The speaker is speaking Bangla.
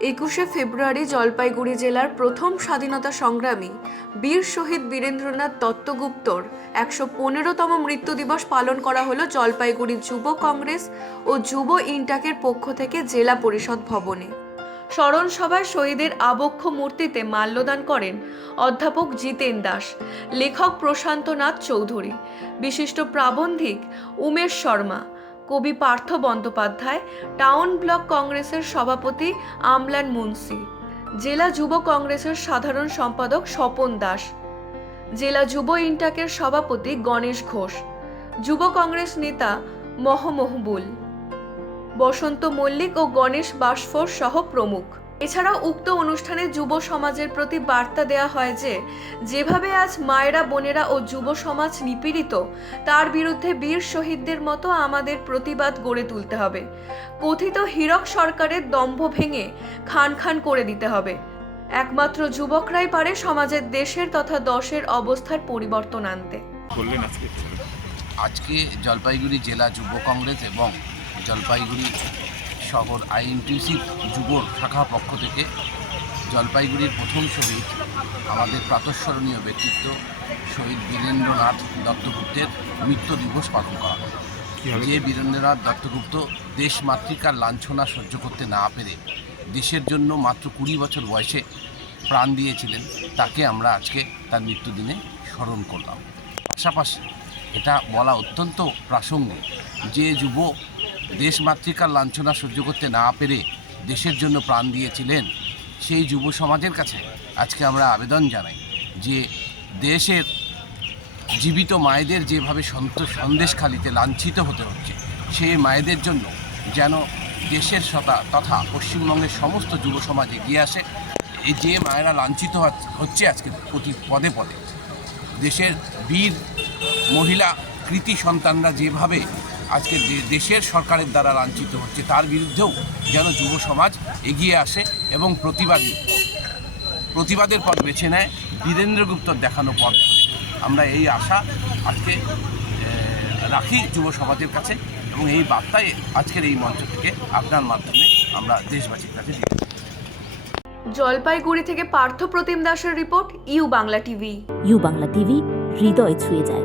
একুশে ফেব্রুয়ারি জলপাইগুড়ি জেলার প্রথম স্বাধীনতা সংগ্রামী বীর শহীদ বীরেন্দ্রনাথ দত্তগুপ্তর একশো পনেরোতম মৃত্যু দিবস পালন করা হলো জলপাইগুড়ি যুব কংগ্রেস ও যুব ইন্টাকের পক্ষ থেকে জেলা পরিষদ ভবনে। স্মরণ সভায় শহীদের আবক্ষ মূর্তিতে মাল্যদান করেন অধ্যাপক জিতেন দাস, লেখক প্রশান্ত নাথ চৌধুরী, বিশিষ্ট প্রাবন্ধিক উমেশ শর্মা কবি পার্থ বন্দ্যোপাধ্যায়, টাউন ব্লক কংগ্রেসের সভাপতি আমলান মুন্সি, জেলা যুব কংগ্রেসের সাধারণ সম্পাদক স্বপন দাস, জেলা যুব ইন্টাকের সভাপতি গণেশ ঘোষ, যুব কংগ্রেস নেতা মহমহবুল বসন্ত মল্লিক ও গণেশ বাসফোর সহ প্রমুখ। এছাড়াও উক্ত অনুষ্ঠানে যুব সমাজের প্রতি বার্তা দেওয়া হয় যে যেভাবে আজ মায়েরা বোনেরা ও যুব সমাজ নিপীড়িত তার বিরুদ্ধে বীর শহীদদের মতো আমাদের প্রতিবাদ গড়ে তুলতে হবে। কথিত হীরক সরকারের দম্ভ ভেঙে খান খান করে দিতে হবে। একমাত্র যুবকরাই পারে সমাজের দেশের তথা দশের অবস্থার পরিবর্তন আনতে। আজকে জলপাইগুড়ি জেলা যুব কংগ্রেস এবং জলপাইগুড়ি শহর আইএনটিউসি যুব শাখা পক্ষ থেকে জলপাইগুড়ির প্রথম শহীদ আমাদের প্রাতঃস্মরণীয় ব্যক্তিত্ব শহীদ বীরেন্দ্রনাথ দত্তগুপ্তের মৃত্যু দিবস পালন করা হয়। যে বীরেন্দ্রনাথ দত্তগুপ্ত দেশ মাতৃকার লাঞ্ছনা সহ্য করতে না পেরে দেশের জন্য মাত্র কুড়ি বছর বয়সে প্রাণ দিয়েছিলেন তাকে আমরা আজকে তার মৃত্যুদিনে স্মরণ করলাম। পাশাপাশি এটা বলা অত্যন্ত প্রাসঙ্গিক যে যুব দেশ মাতৃকার লাঞ্ছনা সহ্য করতে না পেরে দেশের জন্য প্রাণ দিয়েছিলেন সেই যুব সমাজের কাছে আজকে আমরা আবেদন জানাই যে দেশের জীবিত মায়েদের যেভাবে সন্ত সন্দেশখালিতে লাঞ্ছিত হতে হচ্ছে, সেই মায়েদের জন্য যেন দেশের সতা তথা পশ্চিমবঙ্গের সমস্ত যুব সমাজ এগিয়ে আসে। এই যে মায়েরা লাঞ্ছিত হচ্ছে আজকে প্রতি পদে পদে, দেশের বীর, মহিলা, কৃতি সন্তানরা যেভাবে আজকে দেশের সরকারের দ্বারা লাঞ্ছিত হচ্ছে। তার বিরুদ্ধেও যেন যুব সমাজ এগিয়ে আসে এবং প্রতিবাদী প্রতিবাদের পথ বেছে নেয়। বীরেন্দ্রগুপ্তর দেখানো পথ। আমরা এই আশা আজকে রাখি যুব সমাজের কাছে এবং এই বার্তায় আজকের এই মঞ্চ থেকে আপনার মাধ্যমে আমরা দেশবাসীর কাছে জলপাইগুড়ি থেকে পার্থ প্রতিম দাসের report U Bangla TV. U Bangla TV হৃদয় ছুঁয়ে যায়।